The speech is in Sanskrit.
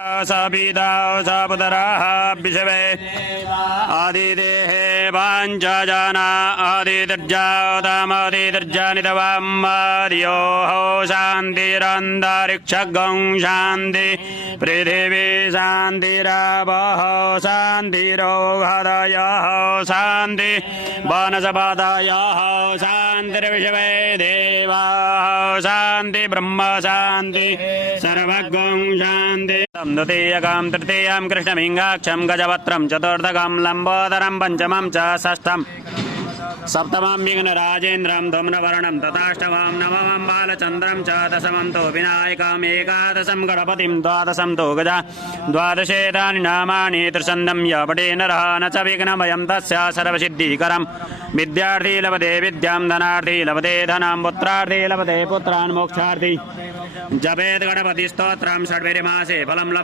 सपीता सपुतराः विषवे आदिदेहे पाञ्चजना आदिदर्जातामदिदर्जानितवाम्मादियो शान्तिरन्तरिक्षगं शान्ति पृथिवी शान्तिरापः शान्तिरोहदयः शान्ति वनस्पतयः शान्तिर्विषवे देवाः शान्ति ब्रह्म शान्ति सर्वगं शान्ति द्वितीयकं तृतीयं कृष्णमिङ्गाक्षं गजवक्त्रं चतुर्थकं लम्बोदरं पञ्चमं च षष्ठं सप्तमं विघ्नराजेन्द्रं धूम्रवर्णं तथाष्टमं नवमं बालचन्द्रं च दशमं तु विनायकम् एकादशं गणपतिं द्वादशं तु गजा द्वादशेतानि नामानि त्रिछन्दं य पठे नरः न च विघ्नमयं तस्य सर्वसिद्धिकरं विद्यार्थी लभते विद्यां धनार्थी लभते धनं पुत्रार्थी लभते पुत्रान् मोक्षार्थी जपेत् गणपतिस्तोत्रं षड्विर्मासे फलं